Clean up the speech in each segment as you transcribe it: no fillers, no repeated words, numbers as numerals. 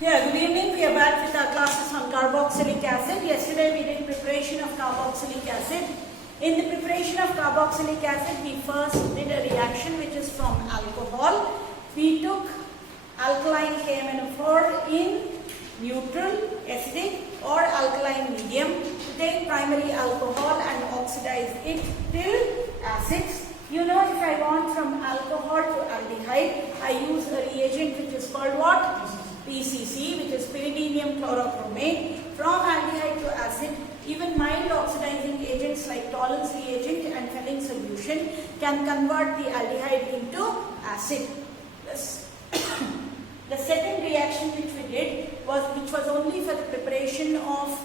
Yeah, good evening. We are back with our classes on carboxylic acid. Yesterday we did preparation of carboxylic acid. In the preparation of carboxylic acid, we first did a reaction which is from alcohol. We took alkaline KMnO4 in neutral, acidic or alkaline medium to take primary alcohol and oxidize it till acids. You know, if I want from alcohol to aldehyde, I use a reagent which is called what? PCC, which is pyridinium chlorochromate. From aldehyde to acid, even mild oxidizing agents like Tollens reagent and Fehling solution can convert the aldehyde into acid. The second reaction which we did which was only for the preparation of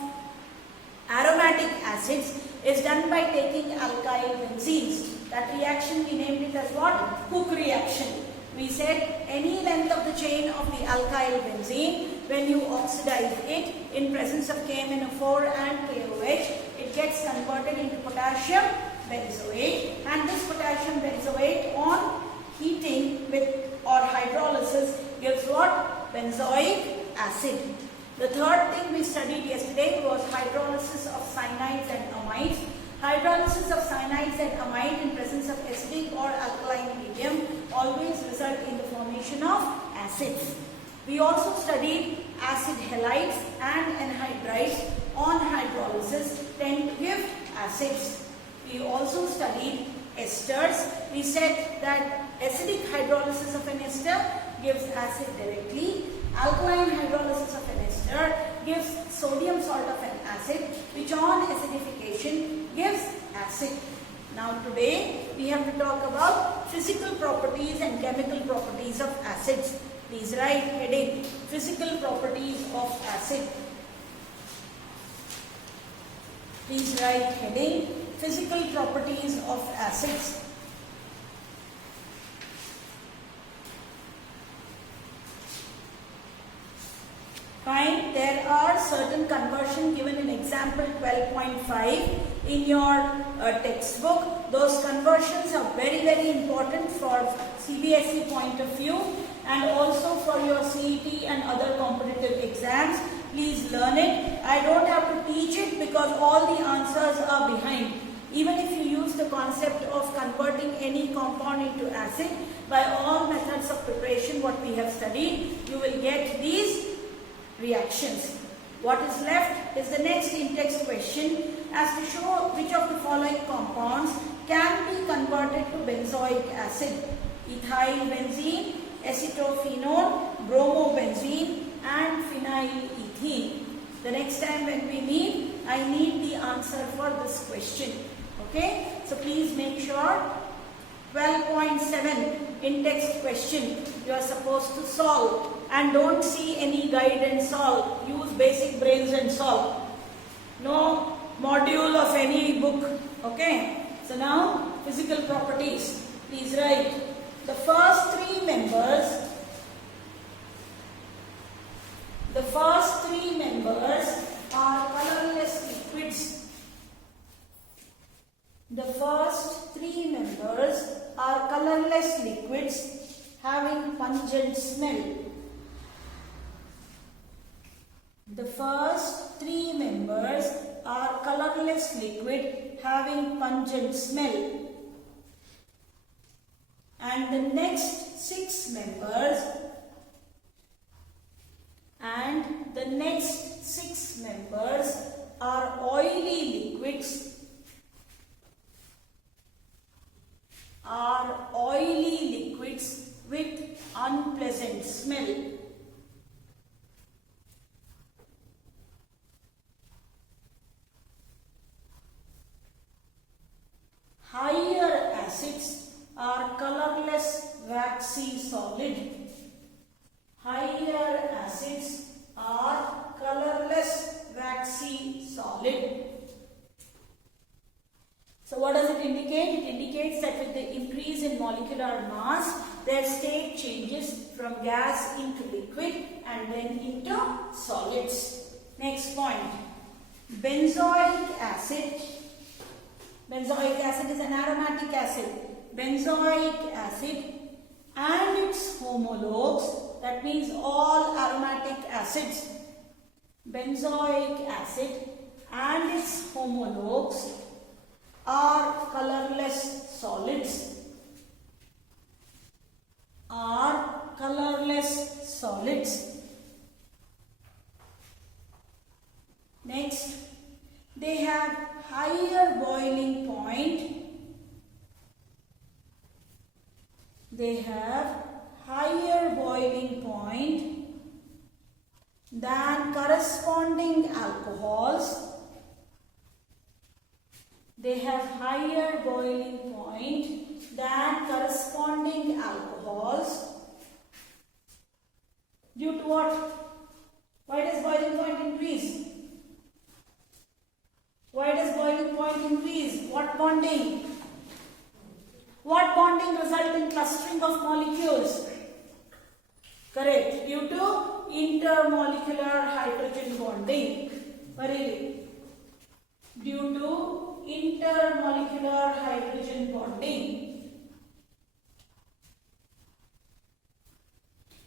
aromatic acids, is done by taking alkyl benzenes. That reaction we named it as what? Cook reaction. We said any length of the chain of the alkyl benzene, when you oxidize it in presence of KMnO4 and KOH, it gets converted into potassium benzoate, and this potassium benzoate on heating with or hydrolysis gives what? Benzoic acid. The third thing we studied yesterday was hydrolysis of cyanides and amides. Hydrolysis of cyanides and amide in presence of acidic or alkaline medium always result in the formation of acids. We also studied acid halides and anhydrides on hydrolysis tend to give acids. We also studied esters. We said that acidic hydrolysis of an ester gives acid directly. Alkaline hydrolysis of an ester gives sodium salt of an acid, which on acidification gives acid. Now today we have to talk about physical properties and chemical properties of acids. Please write heading physical properties of acid. Please write heading physical properties of acids. Fine, there are certain conversions given in example 12.5 in your textbook. Those conversions are very important for CBSE point of view and also for your CET and other competitive exams. Please learn it. I don't have to teach it because all the answers are behind. Even if you use the concept of converting any compound into acid by all methods of preparation what we have studied, you will get these reactions. What is left is the next in-text question as to show which of the following compounds can be converted to benzoic acid: ethyl benzene, acetophenone, bromobenzene and phenylethene. The next time when we meet, I need the answer for this question. Okay, so please make sure 12.7 in-text question you are supposed to solve, and don't see any guide and solve. Use basic brains and solve. No module of any book. Okay, so now physical properties. Please write the first three members. The first three members are colorless liquids. The first three members are colorless liquids having pungent smell. The first three members are colorless liquid having pungent smell. And the next six members are oily liquids with unpleasant smell. Higher acids are colorless waxy solid. Higher acids are colorless waxy solid. So what does it indicate? It indicates that with the increase in molecular mass, their state changes from gas into liquid and then into solids. Next point. Benzoic acid. Benzoic acid is an aromatic acid. Benzoic acid and its homologues, that means all aromatic acids acids, benzoic acid and its homologues are colorless solids. Next, they have higher boiling point. Than corresponding alcohols. They have higher boiling point than corresponding alcohols. Due to what? Why does boiling point increase? What bonding? What bonding result in clustering of molecules? Correct. Due to intermolecular hydrogen bonding. Due to intermolecular hydrogen bonding.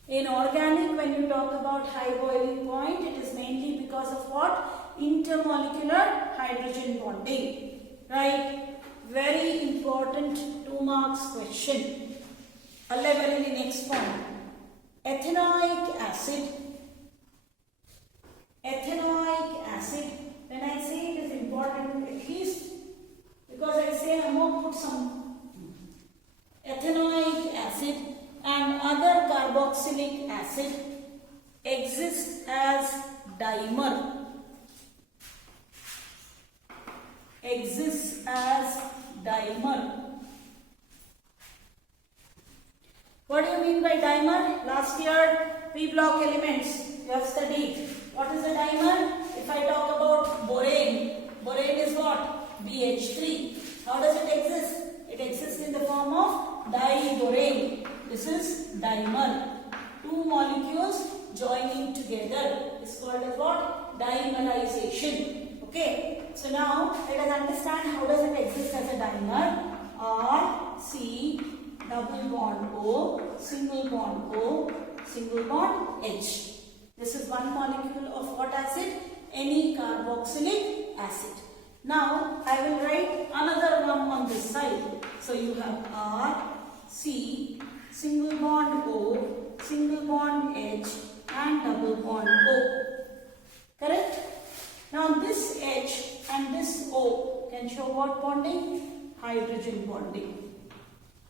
In organic, when you talk about high boiling point, it is mainly because of what? Intermolecular hydrogen bonding. Right? Very important 2 marks question. Next one. Ethanoic acid. When I say it is important, at least because I say I'm going to put some ethanoic acid and other carboxylic acid exists as dimer. What do you mean by dimer? Last year, P-block elements you have studied. What is a dimer? If I talk about borane is what? BH3. How does it exist? It exists in the form of diborane. This is dimer. 2 molecules joining together is called as what? Dimerization. Okay. So now let us understand how does it exist as a dimer. R, C, double bond O, single bond O, single bond H. This is one molecule of what acid? Any carboxylic acid. Now I will write another one on this side. So you have R, C, single bond O, single bond H and double bond O. Correct? Now this H and this O can show what bonding? Hydrogen bonding.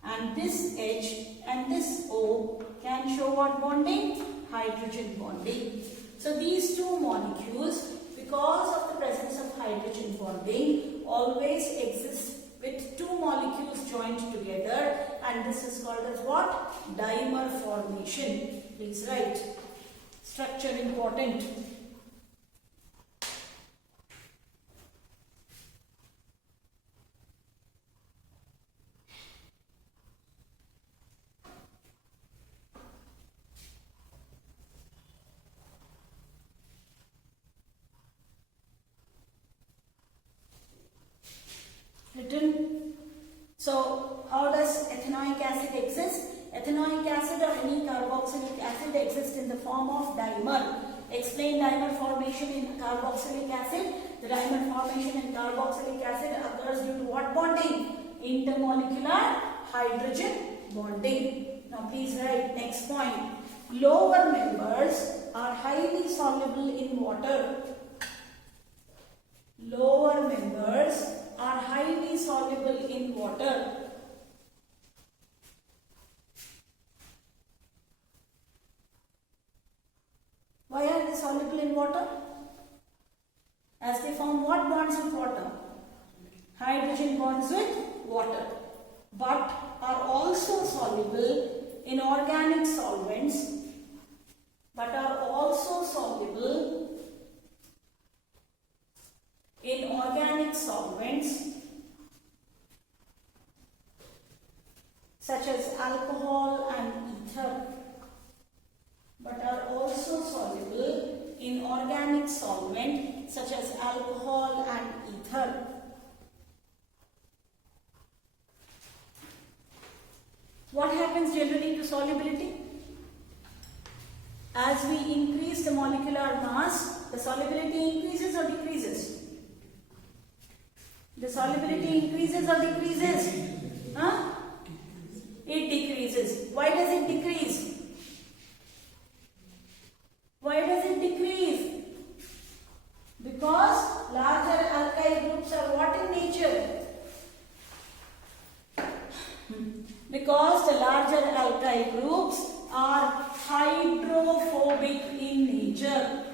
And this H and this O can show what bonding? Hydrogen bonding. So these 2 molecules, because of the presence of hydrogen bonding, always exist with 2 molecules joined together, and this is called as what? Dimer formation. Please write. Structure important. Written. So, how does ethanoic acid exist? Ethanoic acid or any carboxylic acid exists in the form of dimer. Explain dimer formation in carboxylic acid. The dimer formation in carboxylic acid occurs due to what bonding? Intermolecular hydrogen bonding. Now, please write next point. Lower members are highly soluble in water. Lower members are highly soluble in water. Why are they soluble in water? As they form what bonds with water? Hydrogen bonds with water. But are also soluble in organic solvents. But are also soluble in organic solvents such as alcohol and ether, but are also soluble in organic solvent such as alcohol and ether. What happens generally to solubility? As we increase the molecular molecular mass, the solubility increases or decreases? The solubility increases or decreases? Huh? It decreases. Why does it decrease? Why does it decrease? Because larger alkyl groups are what in nature? Because the larger alkyl groups are hydrophobic in nature.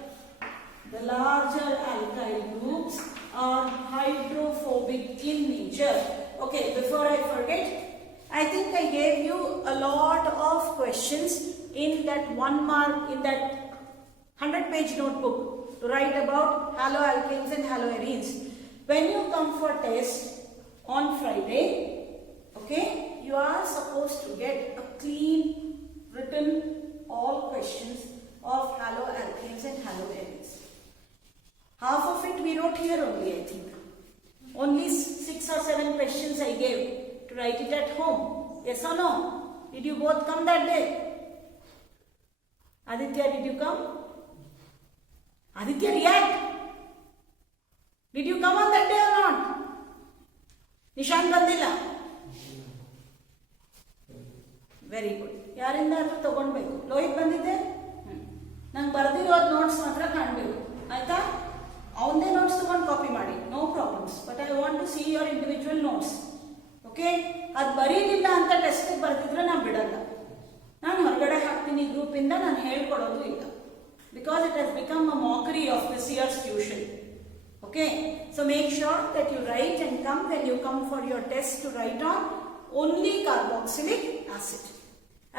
The larger alkyl groups are hydrophobic in nature. Okay, before I forget, I think I gave you a lot of questions in that 1 mark, in that 100-page notebook to write about haloalkanes and haloarenes. When you come for test on Friday, okay, you are supposed to get a clean written all questions of haloalkanes and haloarenes. Half of it we wrote here only, I think. Only 6 or 7 questions I gave to write it at home. Yes or no? Did you both come that day? Aditya, did you come? Aditya, react. Did you come on that day or not? Nishan bandila. Very good. ಯಾರಿಂದಾದ್ರೂ ತಗೊಂಡ್ಬೇಕು. Lohith ಬಂದಿದ್ದೆ? ನಂಗೆ ಬರ್ದಿರೋದು notes ಮಾತ್ರ ಕಾಣಬೇಕು. ಆಯ್ತಾ? ಅವನದೇ notes ತಗೊಂಡು copy ಮಾಡಿ. No problems. But I want to see your individual notes. Okay? ಅದು ಬರೀಲಿಲ್ಲ ಅಂತ ಟೆಸ್ಟಿಗೆ ಬರ್ತಿದ್ರೆ ನಾನು ಬಿಡಲ್ಲ. ನಾನು ಹೊರಗಡೆ ಹಾಕ್ತೀನಿ ಗ್ರೂಪಿಂದ, ನಾನು ಹೇಳ್ಕೊಡೋದು ಇಲ್ಲ. Because it has become a mockery of this year's tuition. Okay? So make sure that you write and come when you come for your test to write on only carboxylic acid.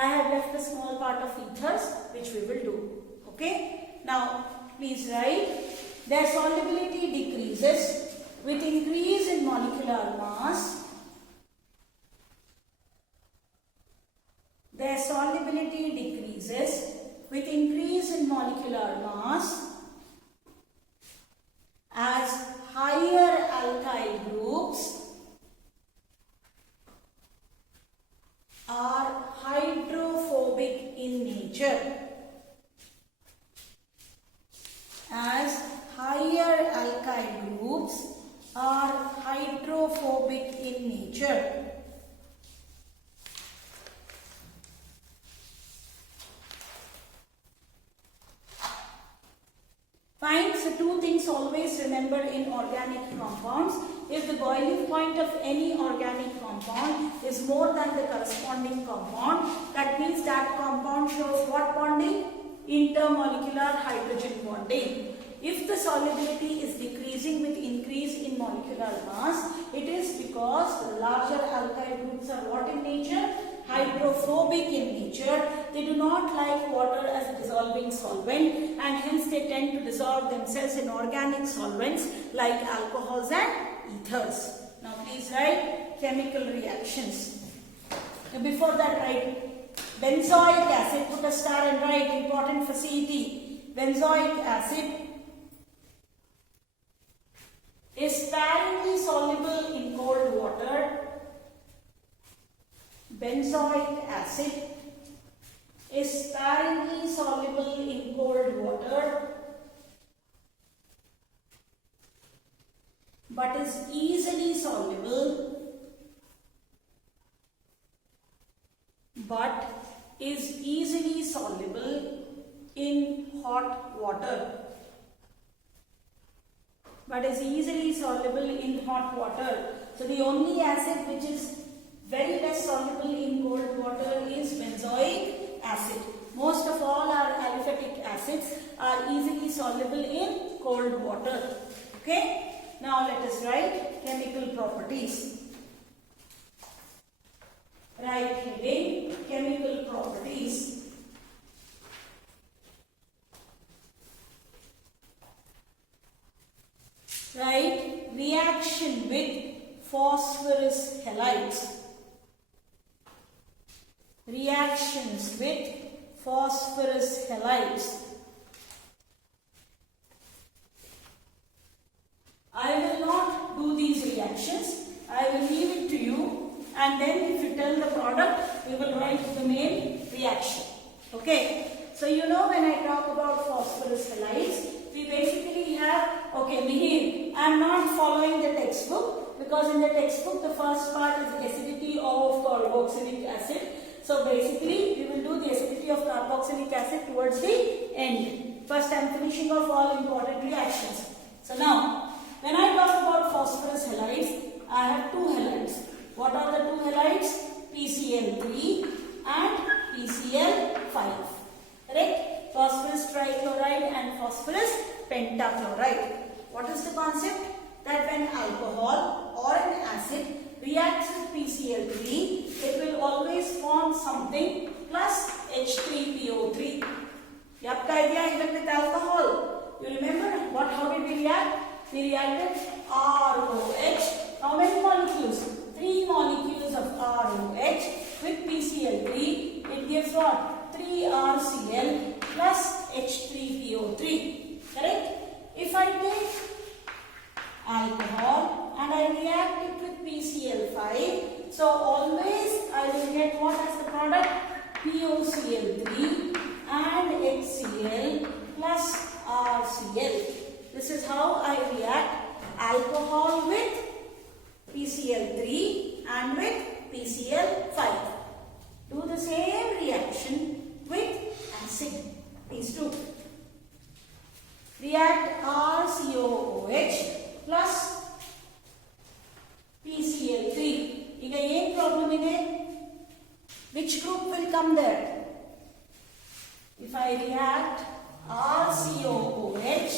I have left a small part of ethers which we will do. Okay? Now please write, their solubility decreases with increase in molecular mass. Their solubility decreases with increase in molecular mass as higher alkyl groups are hydrophobic in nature. As higher alkyl groups are hydrophobic in nature. Fine, so 2 things always remember in organic compounds. If the boiling point of any organic compound is more than the corresponding compound, that means that compound shows what bonding? Intermolecular hydrogen bonding. If the solubility is decreasing with increase in molecular mass, it is because the larger alkyl groups are what in nature? Hydrophobic in nature. They do not like water as a dissolving solvent, and hence they tend to dissolve themselves in organic solvents like alcohols and ethers. Now please write chemical reactions. Now before that, write benzoic acid. Put a star and write, important for CET. Benzoic acid is sparingly soluble in cold water. Benzoic acid is sparingly soluble in cold water but is easily soluble in hot water. So the only acid which is very less soluble in cold water is benzoic acid. Most of all our aliphatic acids are easily soluble in cold water. Okay? Now let us write chemical properties. Write heading chemical properties. Write reaction with phosphorus halides. Reactions with phosphorus halides. I will not do these reactions. I will leave it to you, and then if you tell the product, we will write the main reaction. Okay? So you know when I talk about phosphorus halides, in the textbook the first part is acidity of carboxylic acid. So basically we will do the acidity of carboxylic acid towards the end. First I am finishing off all important reactions. So now when I talk about phosphorus halides, I have two halides. What are the two halides? PCl3 and PCl5. Correct? Phosphorus trichloride and phosphorus pentachloride. What is the concept? That when alcohol or an acid reacts with PCl3, it will always form something plus H3PO3. You have the idea even with alcohol. You remember how did we react? We reacted ROH. How many molecules? 3 molecules of ROH with PCl3. It gives what? 3RCl plus H3PO3. Correct? If I take alcohol and I react it with PCl5, so always I will get what as the product? POCl3 and HCl plus RCl. This is how I react alcohol with PCl3 and with PCl5. Do the same reaction with acid. These two. React RCOOH plus PCl3. Iga ಏನು problem ಇದೆ? Which group will come there? If I react RCOOH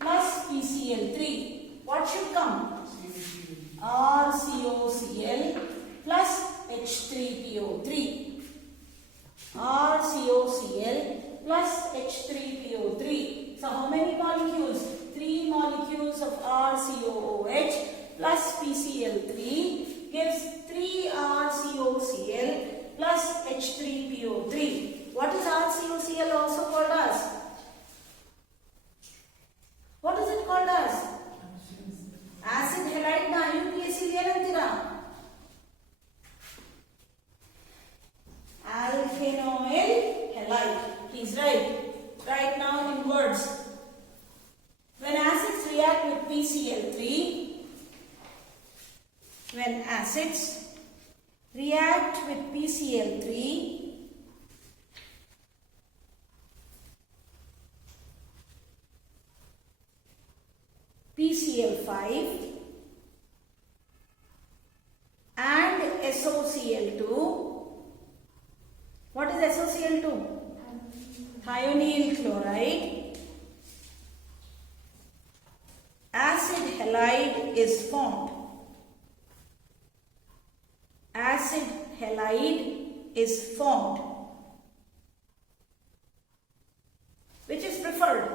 plus PCl3, what should come? RCOCl plus H3PO3. RCOCl plus H3PO3. So how many molecules? 3 molecules of RCOOH plus PCl3 gives 3 RCOCl plus H3PO3. What is RCOCl also called as? What is it called as? Acid halide na UPSC ಏನಂತೀರಾ? Alphenoyl halide. Please write. Write now in words. When acids react with PCl3, when acids react with PCl3, PCl5 and SOCl2. What is SOCl2? Thionyl chloride. Acid halide is formed. Acid halide is formed. Which is preferred?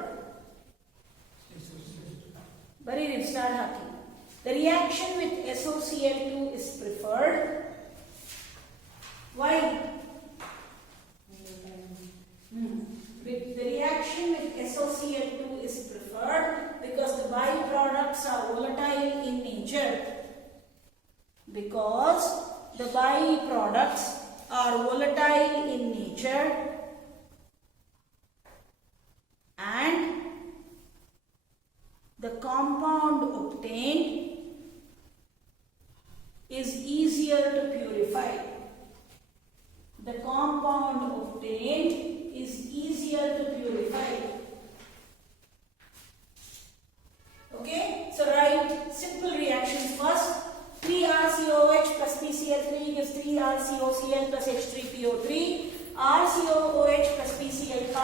Bari start haki. The reaction with SOCl2 is preferred. Why? The reaction with SOCl2 is preferred because the byproducts are volatile in nature. Because the byproducts are volatile in nature and the compound obtained is easier to purify. The compound obtained is easier to purify. Okay, so write simple reactions first. 3RCOH plus PCl3 gives 3RCOCl plus H3PO3. RCOOH plus PCl5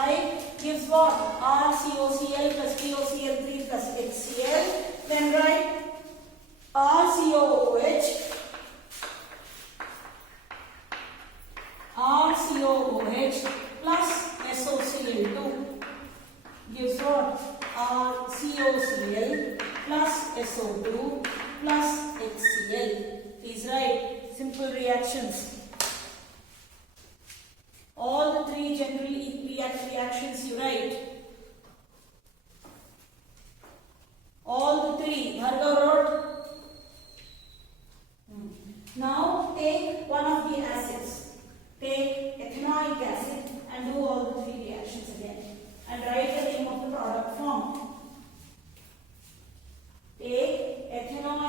gives what? RCOCl plus POCl3 plus HCl. Then write RCOOH plus SOCl2 gives what? RCOCl plus SO2 plus HCl. Please write simple reactions. All the three generally reactions you write. All the three. Bhargav wrote. Now take one of the acids. Take ethanoic acid and do all the three reactions again. And write the name of the product formed. Take ethanoic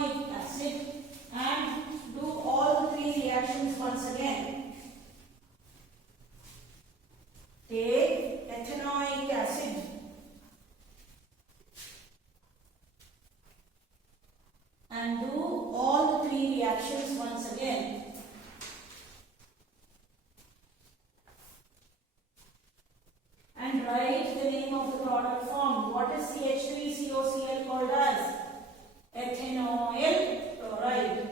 ethanoic acid and do all the three reactions once again. And write the name of the product formed. What is CH3COCl called as? Ethanoyl chloride.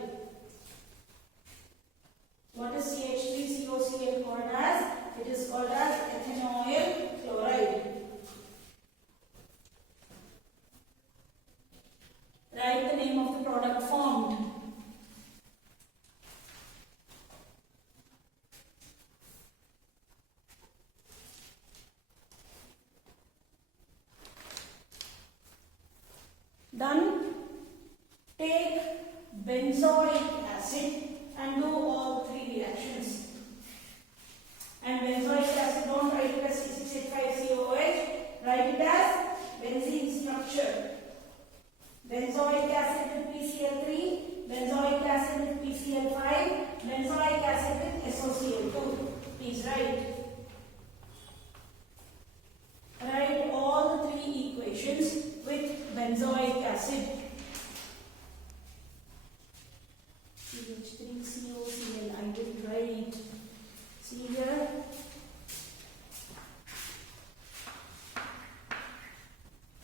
What is CH3COCl called as? It is called as ethanoyl chloride. Write the name of the product formed. Done. Take benzoic acid and do all three reactions. And benzoic acid, don't write it as C6H5COOH, write it as benzene structure. Benzoic acid with PCl3, benzoic acid with PCl5, benzoic acid with SOCl2. Please write. Write all the three equations with benzoic acid. CH3COCl, I will write. See here.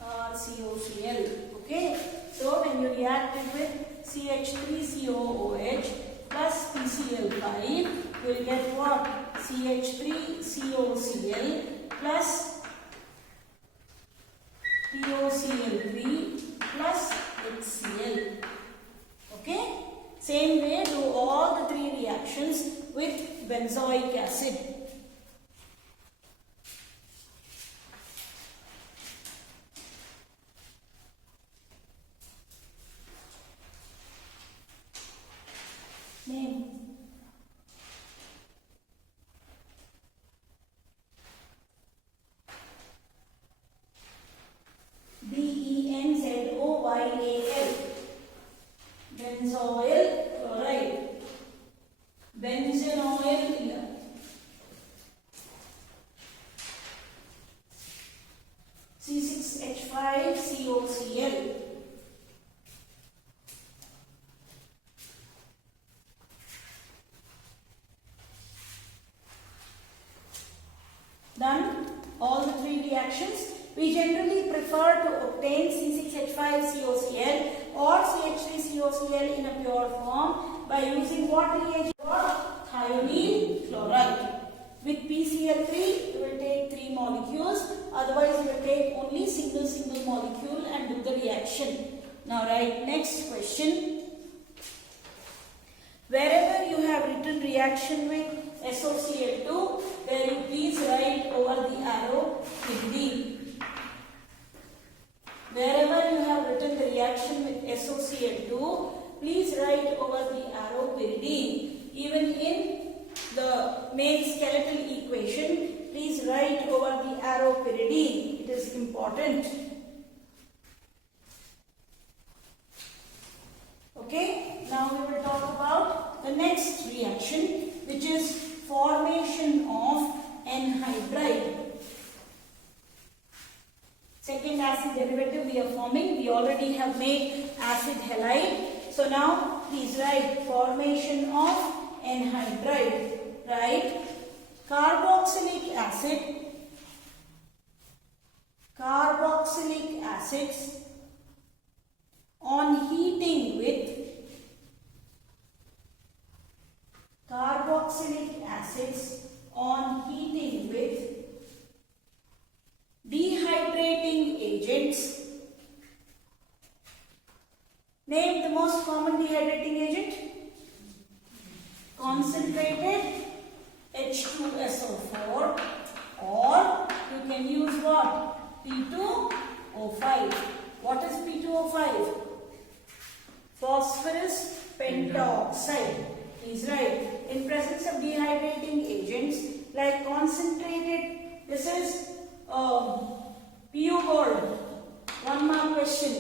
COCl. Okay. So when you react it with CH3COOH plus PCl5, you will get what? CH3COCl plus POCl3 plus HCl. Okay? Same way, do all the three reactions with benzoic acid. Name. BENZOYAL. Benzoyl chloride. Benzenoyl. C6H5COCl. Done all the three reactions. We generally prefer to obtain C6H5COCl or CH3COCl in a pure form by using what reagent? Thionyl chloride. With PCl3, you will take 3 molecules. Otherwise, you will take only single molecule and do the reaction. Now, write next question. Wherever you have written reaction with SOCl2, there you please write over the arrow pyridine. Wherever you have written the reaction with SOCl2, please write over the arrow pyridine. Even in the main skeletal equation, please write over the arrow pyridine. It is important. Okay, now we will talk about the next reaction, which is formation of anhydride. Second acid derivative we are forming. We already have made acid halide. So now please write formation of anhydride. Write carboxylic acids on heating with dehydrating agents. Name the most common dehydrating agent. Concentrated H2SO4, or you can use what? P2O5. What is P2O5? Phosphorus pentaoxide. Please write. In presence of dehydrating agents like concentrated, this is PU gold. 1 mark question.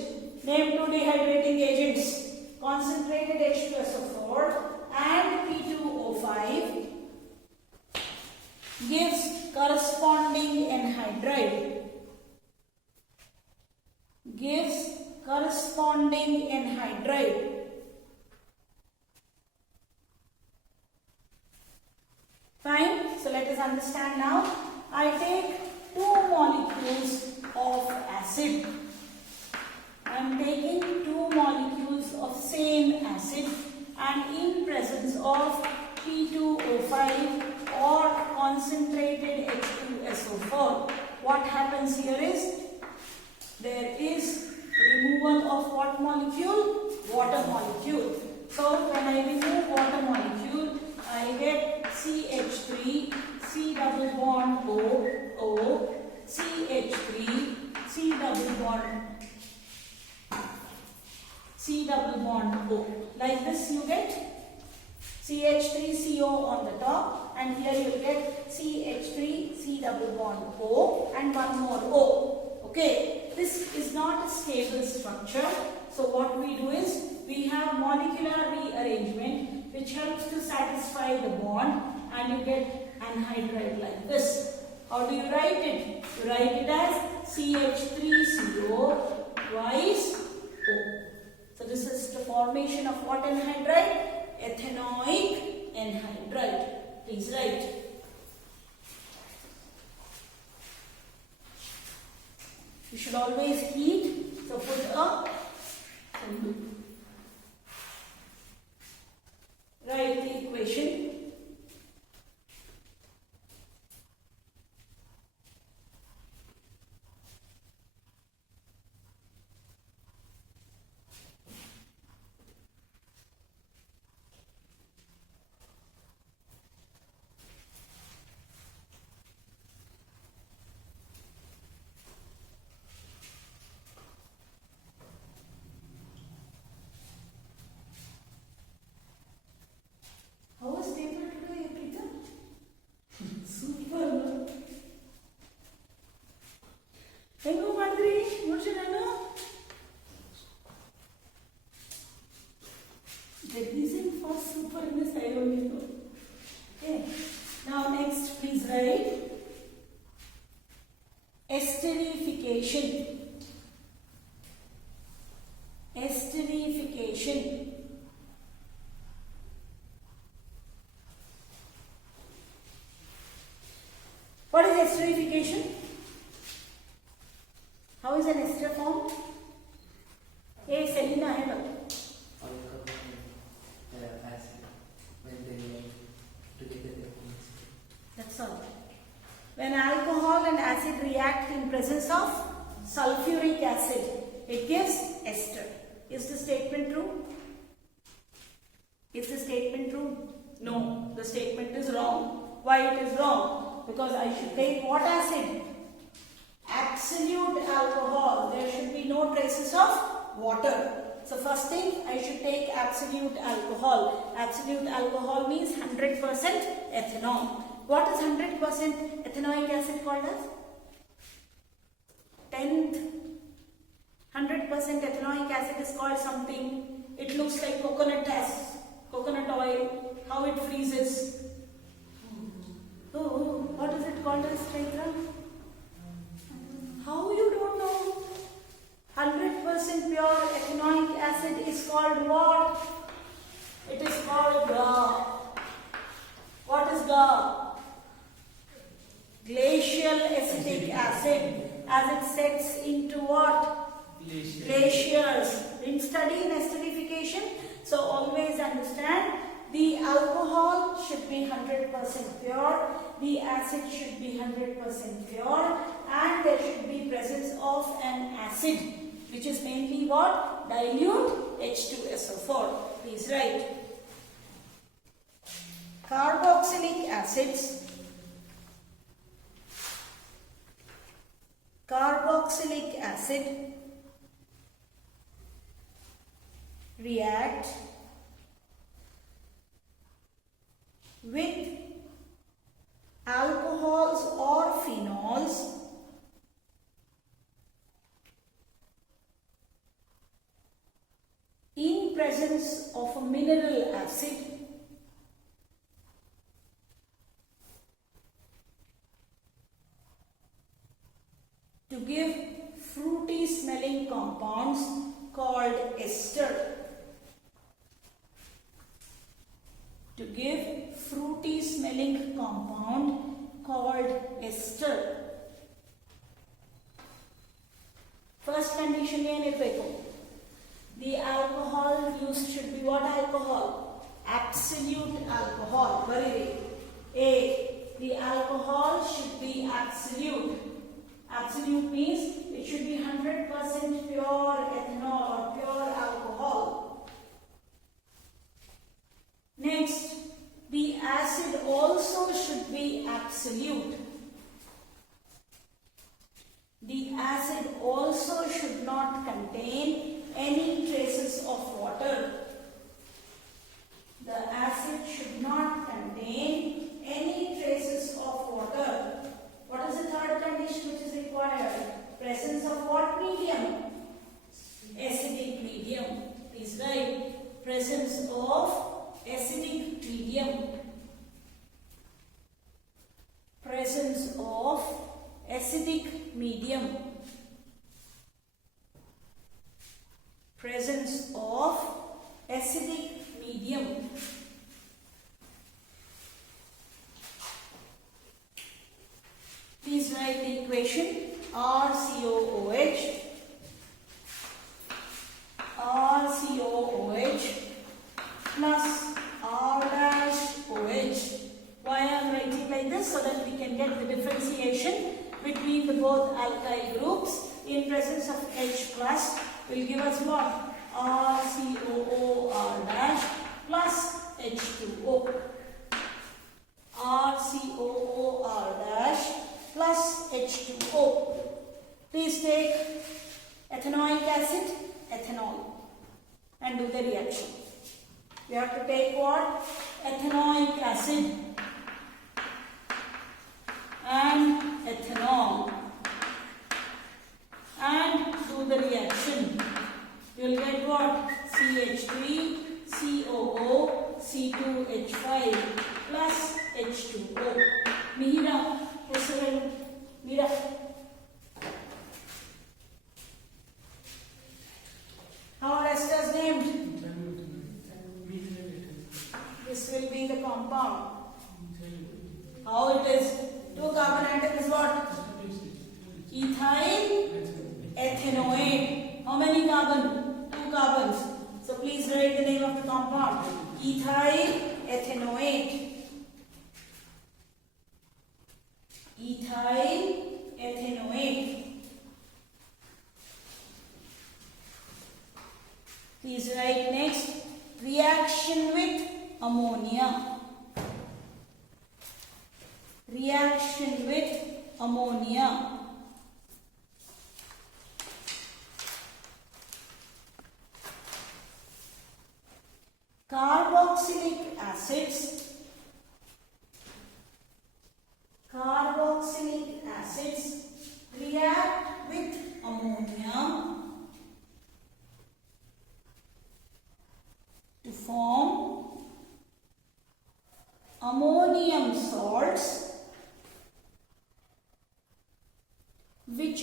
Name 2 dehydrating agents. Concentrated H2SO4 and P2O5 gives corresponding anhydride. gives corresponding anhydride. Fine. So let us understand now. I take 2 molecules of acid. I am taking 2 molecules of same acid, and in presence of P2O5 or concentrated H2SO4, what happens here is there is removal of what molecule? Water molecule. So when I remove water molecule, I get CH3, C double bond O, O, CH3, C double bond O. Like this you get CH3CO on the top, and here you will get CH3, C double bond O, and one more O. Okay, this is not a stable structure. So what we do is we have molecular rearrangement which helps to satisfy the bond, and you get anhydride like this. How do you write it? You write it as CH3CO twice O. So this is the formation of what anhydride? Ethanoic anhydride. Please write. You should always heat. So put a write the equation. How was paper today, Preeta? Super. Hengo Madri, what should I know? The reason for super in this I only know. Okay. Now next, please write esterification. Esterification. What is esterification? How is an ester formed? Hey, Selina, hello. That's all. When alcohol and acid react in presence of sulfuric acid, it gives ester. Is the statement true? Is the statement true? No, the statement is wrong. Why it is wrong? Because I should take what acid? Absolute alcohol. There should be no traces of water. So first thing, I should take absolute alcohol. Absolute alcohol means 100% ethanol. What is 100% ethanoic acid called as? 10th. 100% ethanoic acid is called something. It looks like coconut oil. How it freezes. Oh, what is it called as, Chaitra? How you don't know? 100% pure ethanoic acid is called what? It is called GA. What is GA? Glacial acetic acid, as it sets into what? Glaciers. In study in esterification, so always understand the alcohol should be 100% pure, the acid should be 100% pure, and there should be presence of an acid, which is mainly what? Dilute H2SO4. Please write. Carboxylic acids. Carboxylic acid react with alcohols or phenols in presence of a mineral acid to give fruity smelling compounds called ester. To give fruity smelling compound called ester. First condition ಏನಬೇಕು? The alcohol used should be what alcohol? Absolute alcohol. Very A. The alcohol should be absolute. Absolute means it should be 100% pure ethanol or pure alcohol. Next, the acid also should be absolute. The acid also should not contain any traces of water. The acid should not contain any traces of water. What is the third condition which is required? Presence of what medium? Acidic medium. Is right. Presence of acidic medium. Presence of acidic medium. Presence of acidic medium. Please write the equation RCOOH plus R dash OH. Why I am writing like this? So that we can get the differentiation between the both alkyl groups. In presence of H plus will give us what? RCOOR dash plus H2O. RCOOR dash plus H2O. Please take ethanoic acid, ethanol and do the reaction. We have to take what? Ethanoic acid and ethanol and do the reaction. You will get what? CH3, COO, C2H5 plus H2O. Mira, Mira. How are esters named? This will be the compound. How it is? 2 carbon atom is what? Ethyl ethanoate. How many carbon? 2 carbons. So please write the name of the compound. Ethyl ethanoate. Ethyl ethanoate. Please write next. Reaction with ammonia. Reaction with ammonia. Carboxylic acids react with ammonia to form ammonium salts, which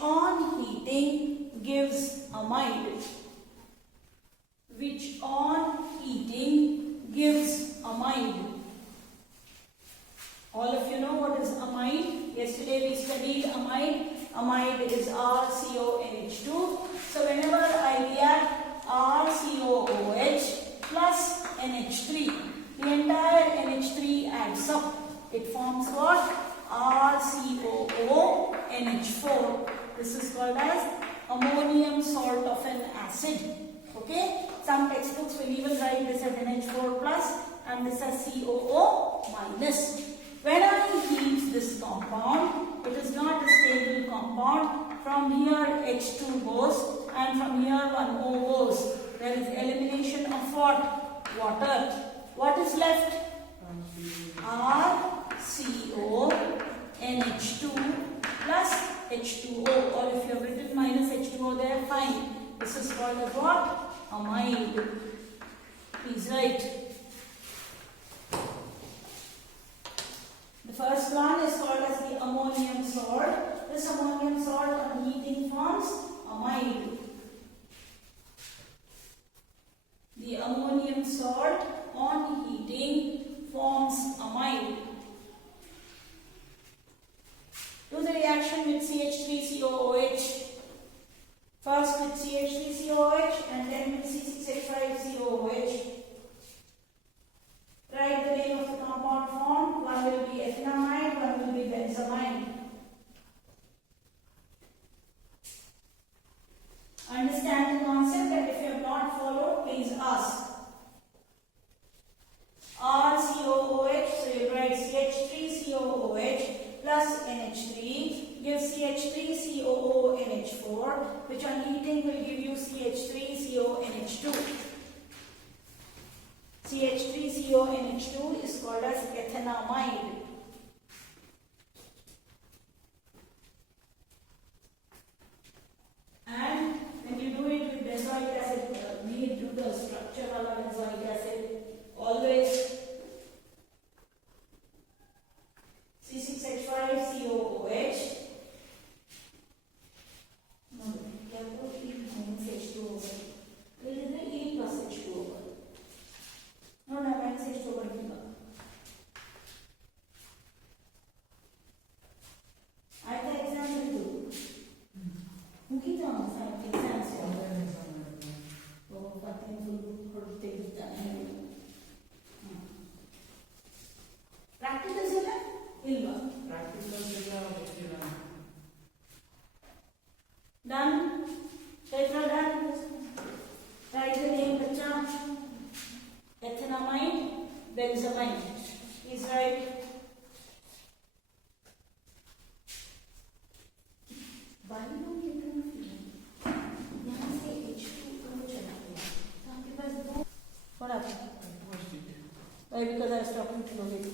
on heating gives amide. Which on heating gives amide. All of you know what is amide. Yesterday we studied amide. Amide is RCONH2. So whenever I react RCOOH plus NH3, the entire NH3 adds up. It forms what? RCOONH4. This is called as ammonium salt of an acid. Okay? Some textbooks will even write this as NH4 plus and this as COO minus. When I heat this compound, it is not a stable compound. From here H2 goes and from here 1O goes. There is elimination of what? Water. What is left? RCONH2 plus H2O, or if you have written minus H2O there, fine. This is called as what? Amide. Please write. the name of the compound formed. One will be ethanamide, one will be benzamide. Understand the concept, and if you have not followed, please ask. RCOOH, so you write CH3COOH plus NH3 gives CH3COONH4, which on heating will give you CH3CONH2. CH3CONH2 is called as ethanamide. And when you do it with benzoic acid, we do the structure of benzoic acid. Always C6H5COOH. No, we have to E minus H2O. This is the E plus H2O. No, minus H2O. I have exams to do. ಮುಗಿತಾ exams full ತೆಗಿತಾನೆ. Practicals ಇಲ್ಲ ಇಲ್ವಾ? Practicals ಇಲ್ಲ ಗೊತ್ತಿಲ್ಲ. Done Chaitra done. Write the name ಬಚ್ಚಾ. ethanamide, benzamide is right. Why don't you do it? यहाँ से H2O चला गया. तो आपके पास दो. What happened? Why? Because I was talking to Rohit.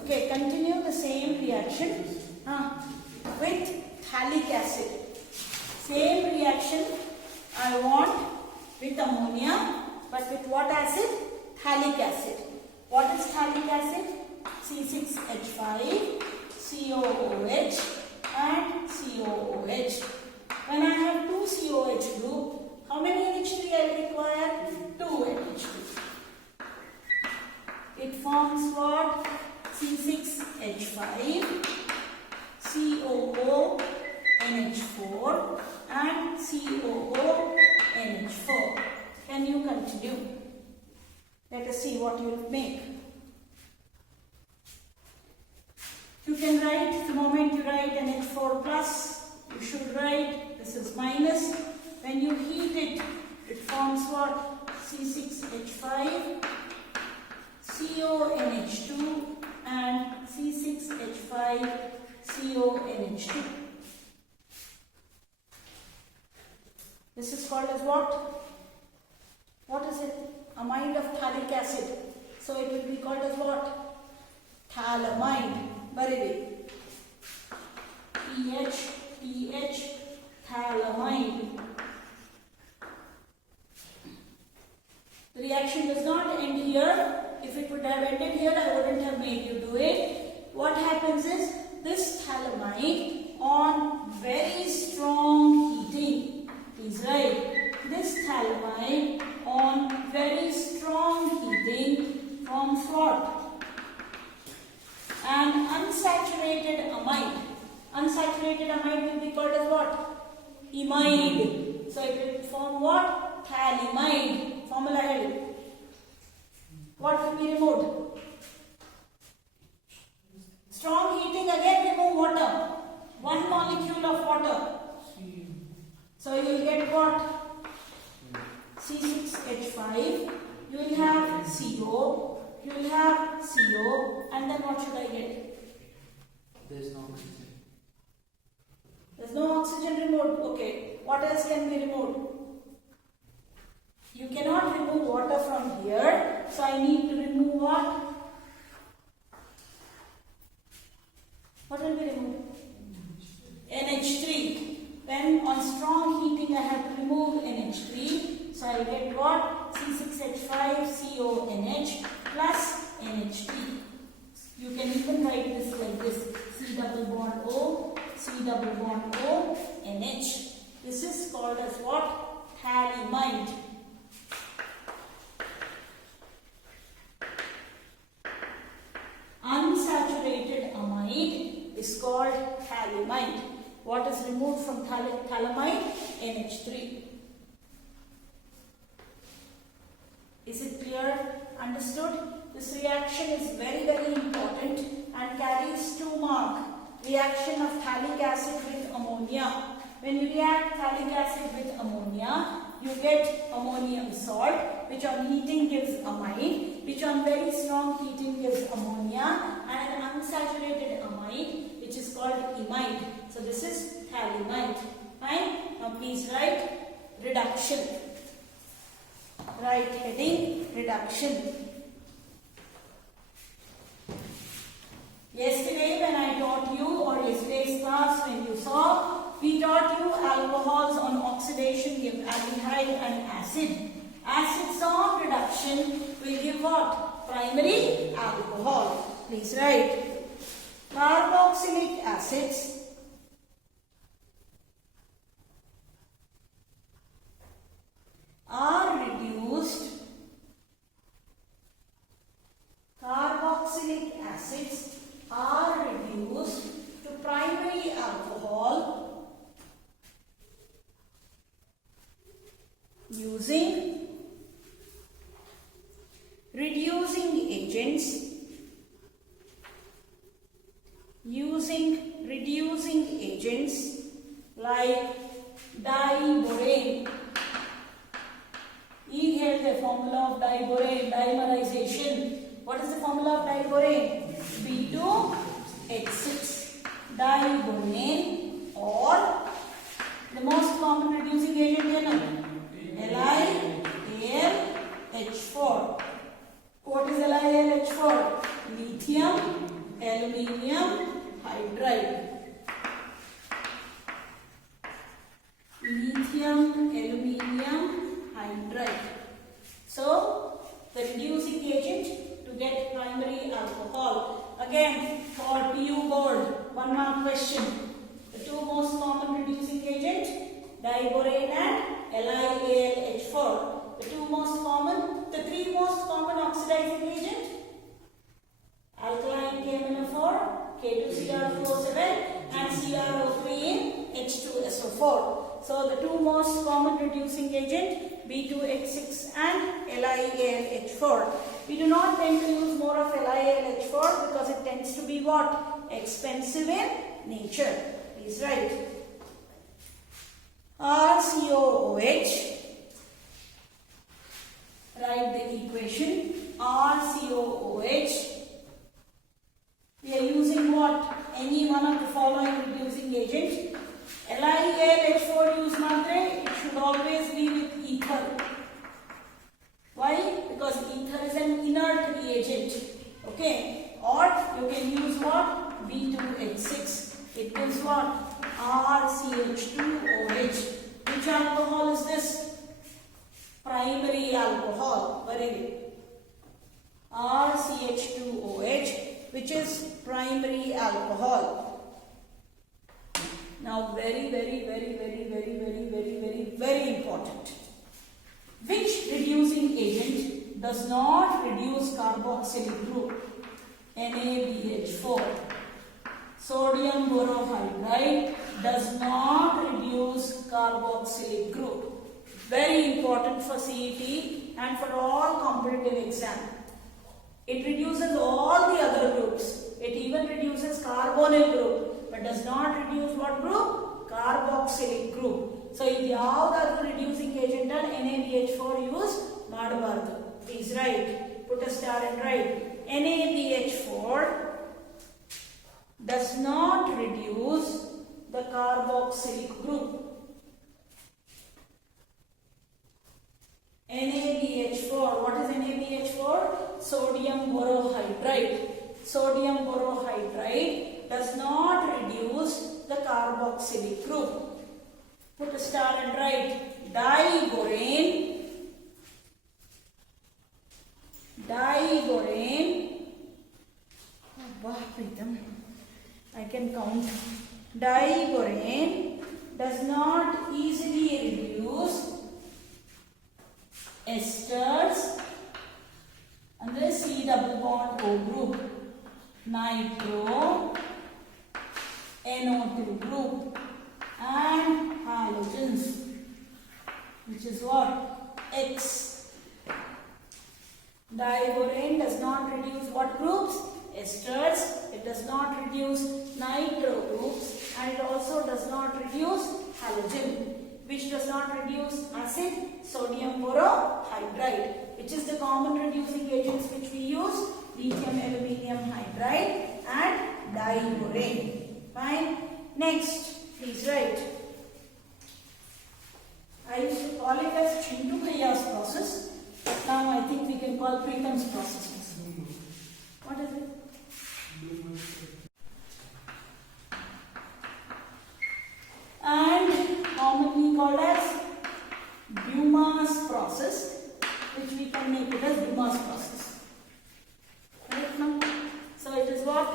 Okay, continue the same reaction with phthalic acid. Same reaction I want with ammonia, but with what acid? Phthalic acid. What is phthalic acid? C6H5, COOH and COOH. When I have two COH group, how many NH3 I require? 2 NH3. It forms what? C6H5, COONH4 and COONH4. Can you continue? Let us see what you will make. You can write, the moment you write NH4 plus, you should write this is minus. When you heat it, it forms what? C6H5, CONH2 and C6H5, CONH2. This is called as what? What is it? Amide of phthalic acid. So it will be called as what? Phthalamide. Baridi. PH, phthalamide. The reaction does not end here. If it would have ended here, I wouldn't have made you do it. What happens is, this phthalamide on very strong heating is right. This phthalamide on very strong heating forms what? An unsaturated amide. Unsaturated amide will be called as what? Imide. So it will form what? Phthalimide. Formula head. What will be removed? Strong heating again remove water. One molecule of water. So you will get what? C6H5. You will have CO. You will have CO. And then what should I get? There is no oxygen. There is no oxygen removed. Okay. What else can be removed? You cannot remove water from here. So I need to remove what? What will be removed? NH3. When on strong heating I have to remove NH3. So I get what? C6H5CONH plus NH3. You can even write this like this. C double bond O, C double bond O, NH. This is called as what? Phthalimide. Unsaturated amide is called phthalimide. What is removed from phthalimide? NH3. Is it clear? Understood? This This reaction is very, very important and carries 2 marks. Reaction of phthalic acid with ammonia. When you react phthalic acid with ammonia, you get ammonium salt, which on heating gives amide, which on very strong heating gives ammonia, and an unsaturated amide, which is called imide. So this is phthalimide. Fine. Now please write reduction. Write heading reduction. Yesterday when I taught you, or yesterday's class when you saw, we taught you alcohols on oxidation give aldehyde and acid. Acids on reduction will give what? Primary alcohol. Please write. Carboxylic acids are reduced. Carboxylic acids are reduced to primary alcohol using reducing agents. Using reducing agents like diborane. E here the formula of diborane, dimerization. What is the formula of diborane? B2H6. Diborane, or the most common reducing agent is LiAlH4. What is LiAlH4? Lithium aluminium hydride. Lithium aluminium hydride. So the reducing agent to get primary alcohol. Again, for PU board, 1 mark question. The 2 most common reducing agents, diborane and LiAlH4. The 3 most common oxidizing agent, alkaline KMnO4, K2Cr47 and CrO3 in H2SO4. So the 2 most common reducing agent, B2H6 and LiAlH4. We do not tend to use more of LiAlH4 because it tends to be what? Expensive in nature. Please write. RCOOH. Write the equation. RCOOH. We are using what? Any one of the following reducing agents. LiAlH4 use matre, it should always be with ether. Why? Because ether is an inert reagent. Okay? Or you can use what? B2H6. It gives what? RCH2OH. Which alcohol is this? Primary alcohol. Very good. RCH2OH, which is primary alcohol. Now very important. Which reducing agent does not reduce carboxylic group? NaBH4. Sodium borohydride does not reduce carboxylic group. Very important for CET and for all competitive exam. It reduces all the other groups. It even reduces carbonyl group, but does not reduce what group? Carboxylic group. So, if ಯಾವುದಾದರೂ reducing agent and NaBH4 use ಮಾಡಬಾರದು. Please write. Put a star and write. NaBH4 does not reduce the carboxylic group. NaBH4. What is NaBH4? Sodium borohydride. Sodium borohydride does not reduce the carboxylic group. Put a star and write. Diborane. Diborane. I can count. Diborane does not easily reduce esters and the C double bond O group, nitro, NO2 group and halogens, which is what? X. Diborane does not reduce what groups? Esters. It does not reduce nitro groups, and it also does not reduce halogen. Which does not reduce acid? Sodium borohydride. Which is the common reducing agents which we use? Lithium aluminium hydride and diborane. Fine. Next, please write. I used to call it as Chindu Bhaiya's process. Now I think we can call Preetham's process. What is it? And commonly called as Dumas process, which we can make it as Dumas process. Right now? So it is what?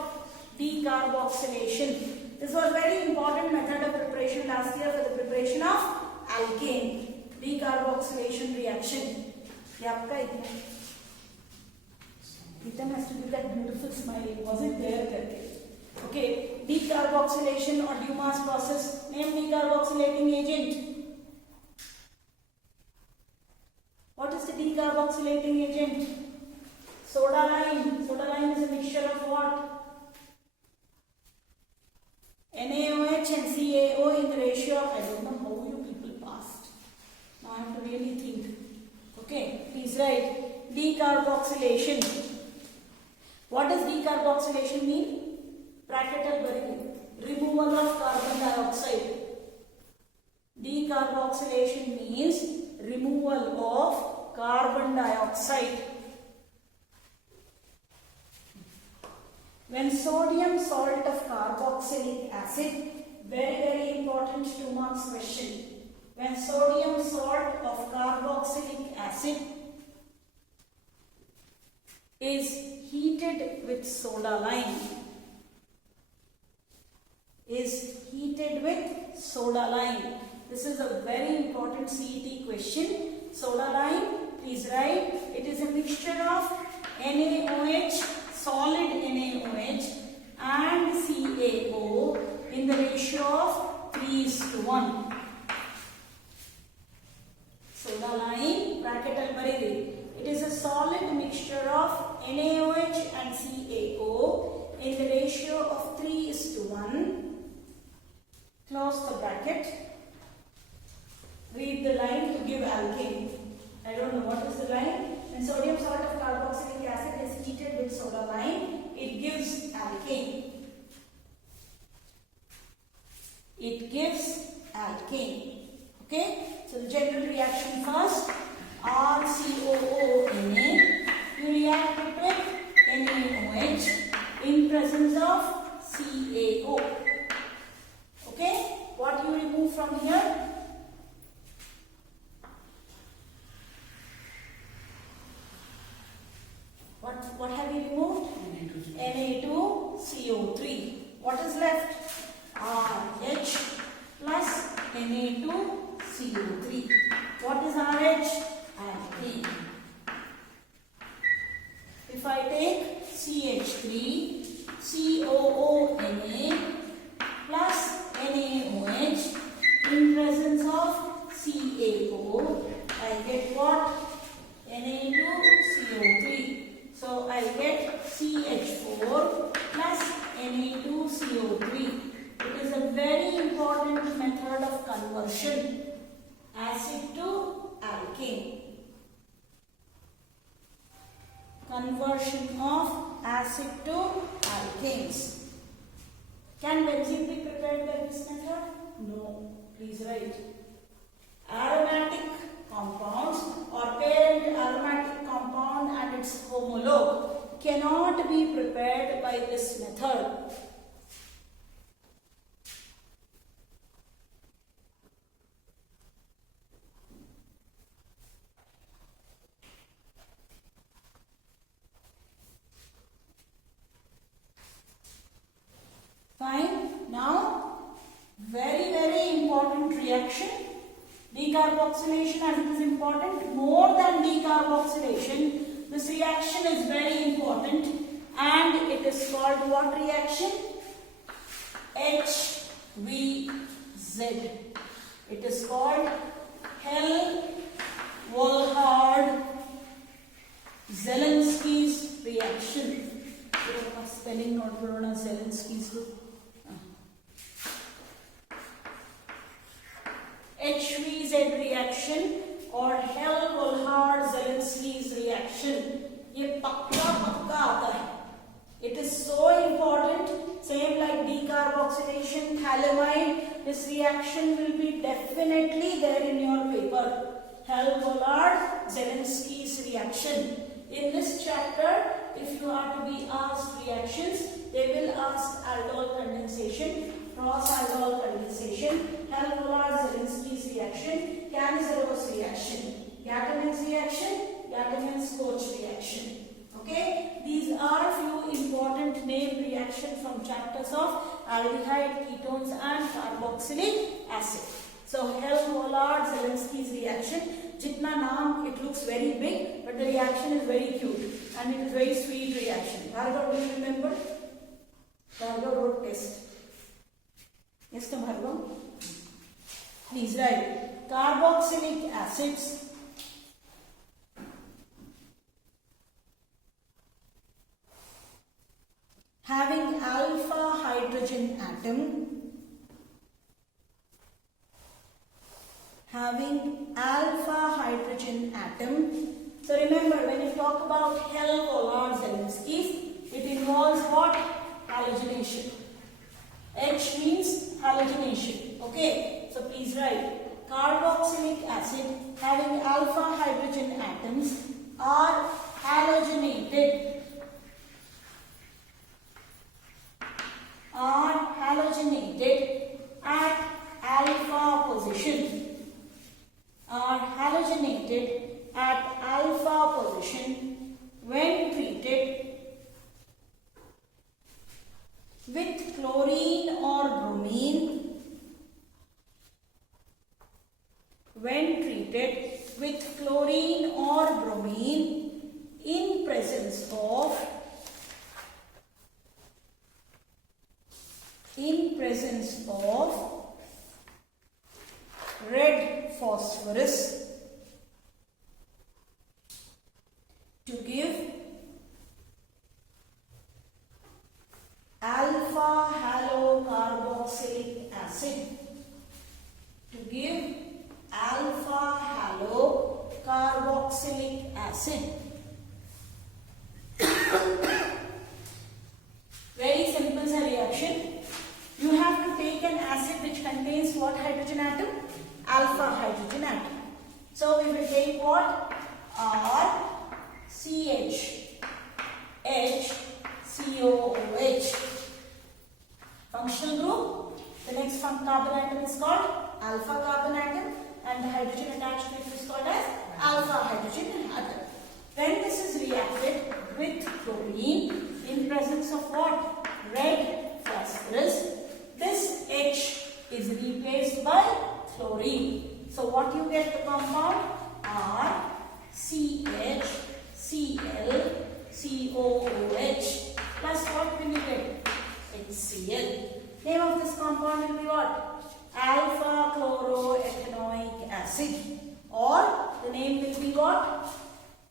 Decarboxylation. This was very important method of preparation last year for the preparation of alkane. Decarboxylation reaction. Preetham has to give that beautiful smile. Was it there? Okay. Decarboxylation or Dumas process. Name decarboxylating agent. What is the decarboxylating agent? Soda lime. Soda lime is a mixture of what? NaOH and CaO in the ratio of, I don't know how you people passed. Now I have to really think. Okay, please write decarboxylation. What does decarboxylation mean? Bracketal burning. Removal of carbon dioxide. Decarboxylation means removal of carbon dioxide. When sodium salt of carboxylic acid, very important 2 marks question. When sodium salt of carboxylic acid is heated with soda lime, This is a very important CET question. Soda lime, please write. It is a mixture of NaOH, solid NaOH and CaO in the ratio of 3:1. Soda lime, bracketal baridi. It is a solid mixture of NaOH and CaO in the ratio of 3:1. Close the bracket. Read the line to give alkane. I don't know what is the line. When sodium salt of carboxylic acid is heated with soda lime, it gives alkane. Okay? So the general reaction first. RCOONA. You react it with NaOH in presence of CaO. Okay? What you remove from here? What have you removed? Na2CO3. What is left? RH plus Na2CO3. What is RH? Alkane. If I take CH3, COONA plus NaOH in presence of CaO, I get what? Na2CO3. So I get CH4 plus Na2CO3. It is a very important method of conversion. Acid to alkane. Conversion of acid to alkanes. Can benzene be prepared by this method? No. Please write. Aromatic compounds or parent aromatic compound and its homologue cannot be prepared by this method. Fine. Now, very important reaction. Decarboxylation, as it is important, more than decarboxylation, this reaction is very important and it is called what reaction? HVZ. It is called Hell-Volhard Zelensky's reaction. Spelling note corona Zelensky's. HVZ reaction और Aldehyde-Zelensky's reaction. ये पक्का आता है. It is so important. Same like decarboxylation, phthalimide. This reaction will be definitely there in your paper. Aldehyde-Zelensky's reaction. In this chapter, if you are to be asked reactions, they will ask aldol condensation, cross-aldol condensation, Aldehyde-Zelensky's reaction, Cannizaro's reaction, Gattermann's reaction, Gattermann's-Koch reaction. Okay, these are few important named reactions from chapters of aldehyde, ketones and carboxylic acid. So Aldehyde-Zelensky's reaction, jitna naam, it looks very big, but the reaction is very cute and it is very sweet reaction. Bhargav, do you remember? Bhargav wrote test. Yes, come Bhargav. Please write. Carboxylic acids having alpha hydrogen atom, So remember, when you talk about Aldehyde-Zelensky's, it involves what? Halogenation. H means halogenation. Okay, so please write. Carboxylic acid having alpha hydrogen atoms are halogenated at alpha position, when treated with chlorine or bromine, in presence of red phosphorus to give alpha halocarboxylic acid. Very simple reaction. You have to take an acid which contains what hydrogen atom? Alpha hydrogen atom. So we will take what? RCHHCOOH. Functional group. The next carbon atom is called alpha carbon atom and the hydrogen attached to it is called as alpha hydrogen atom. When this is reacted with chlorine in presence of what? Red phosphorus, this H is replaced by chlorine. So what you get the compound? RCHClCOOH plus what will you get? HCl. Name of this compound will be what? Alpha chloroethanoic acid, or the name will be what?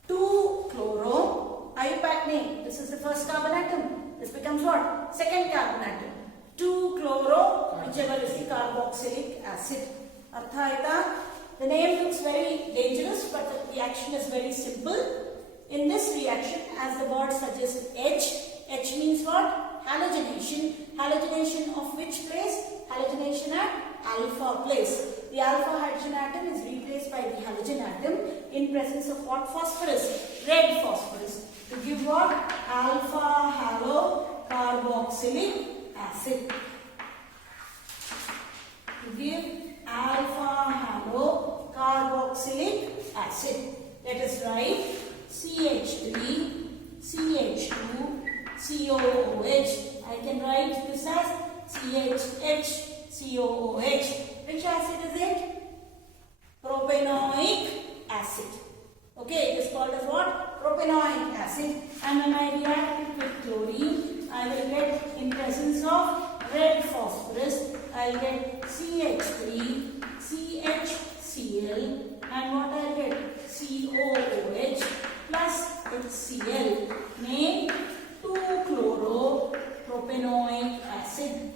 2-chloro. IUPAC name. This is the first carbon atom. This becomes what? Second carbon atom. 2-chloro, whichever is the carboxylic acid. Artha aita? The name looks very dangerous, but the reaction is very simple. In this reaction, as the word suggests, H means what? Halogenation. Halogenation of which place? Halogenation at alpha place. The alpha hydrogen atom is replaced by the halogen atom in presence of what phosphorus? Red phosphorus. To give what? Alpha halocarboxylic acid. To give alpha halocarboxylic acid. Let us write CH3, CH2, COOH. I can write this as CHH, COOH. Which acid is it? Propanoic acid. Okay, it is called as what? Propanoic acid. And when I react it with chlorine, I will get in presence of red phosphorus, I will get CH3, CHCl, and what I will get? COOH plus HCl. Name 2-chloropropanoic acid.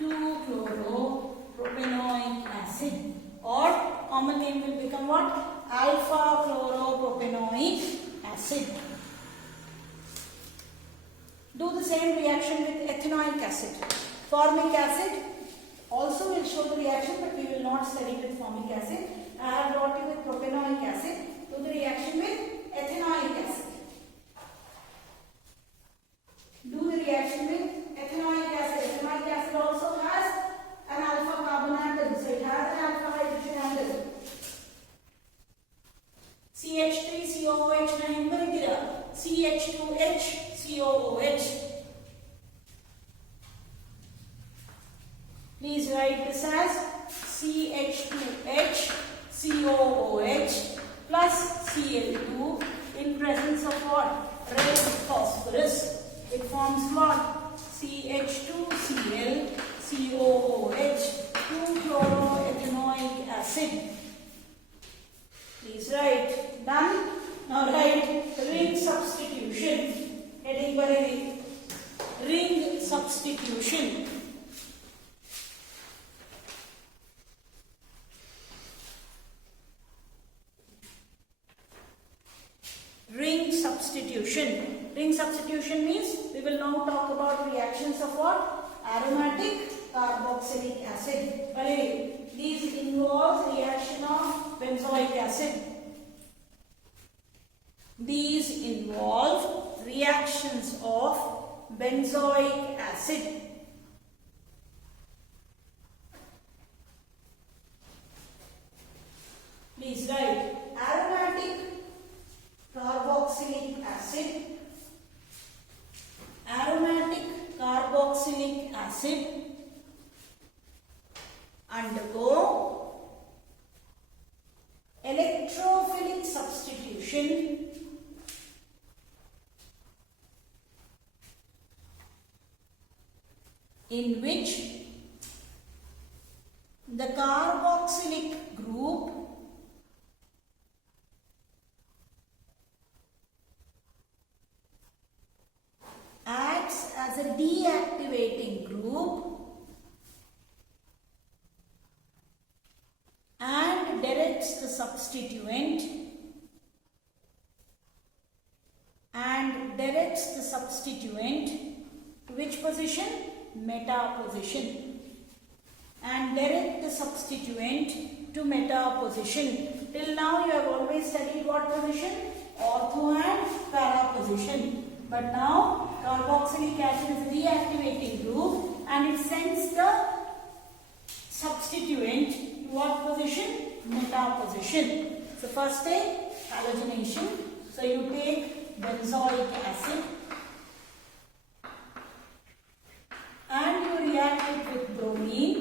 2-chloropropanoic acid, or common name will become what? Alpha chloropropanoic acid. Do the same reaction with ethanoic acid. Formic acid also will show the reaction, but we will not study with formic acid. I have brought you with propanoic acid. Do the reaction with ethanoic acid. Do the reaction with ethanoic acid. Ethanoic acid also has an alpha carbon atom, so it has an alpha hydrogen atom. CH3COOH na hembarigira. CH2H COOH. Please write this as CH2H COOH plus Cl2 in presence of what? Red phosphorus. It forms what? CH2Cl COOH, 2-chloroethanoic acid. Please write. Done. Now write ring substitution. Heading bareli. Ring substitution. Ring substitution. Ring substitution means we will now talk about reactions of what? Aromatic carboxylic acid. These involve reaction of benzoic acid. These involve reactions of benzoic acid. Please write aromatic carboxylic acid. Aromatic carboxylic acid undergo electrophilic substitution in which the carboxylic group acts as a deactivating group and directs the substituent to which position? Meta position. And direct the substituent to meta position. Till now you have always studied what position? Ortho and para position. But now carboxylic acid is a deactivating group and it sends the substituent to what position? Meta position. So first take halogenation. So you take benzoic acid and you react it with bromine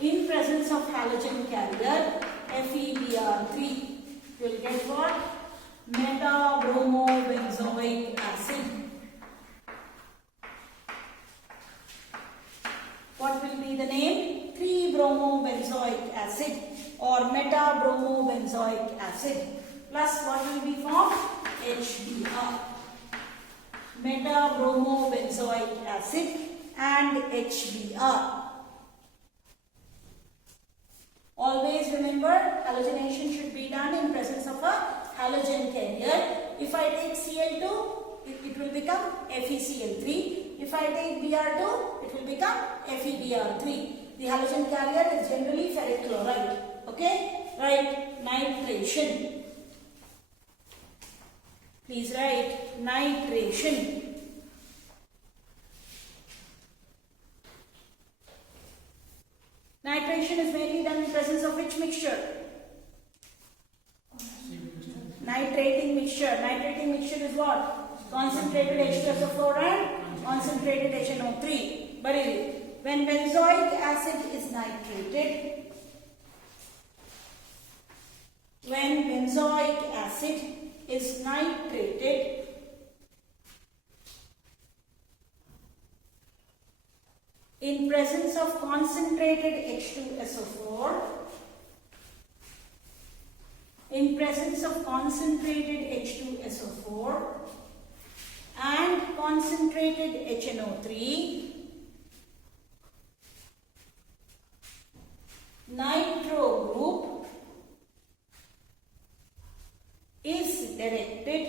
in presence of halogen carrier FeBr3. You will get what? Meta-bromobenzoic acid. What will be the name? 3-bromobenzoic acid or meta-bromobenzoic acid. Plus what will be formed? HBr. Meta-bromobenzoic acid and HBr. Always remember, halogenation should be done in presence of a halogen carrier. If I take Cl2, it will become FeCl3. If I take Br2, it will become FeBr3. The halogen carrier is generally ferric chloride. Okay? Write nitration. Please write nitration. Nitration is mainly done in presence of which mixture? Nitrating mixture. Nitrating mixture is what? Concentrated H2SO4 and concentrated HNO3. But when benzoic acid is nitrated, in presence of concentrated H2SO4, in presence of concentrated H2SO4 and concentrated HNO3, nitro group is directed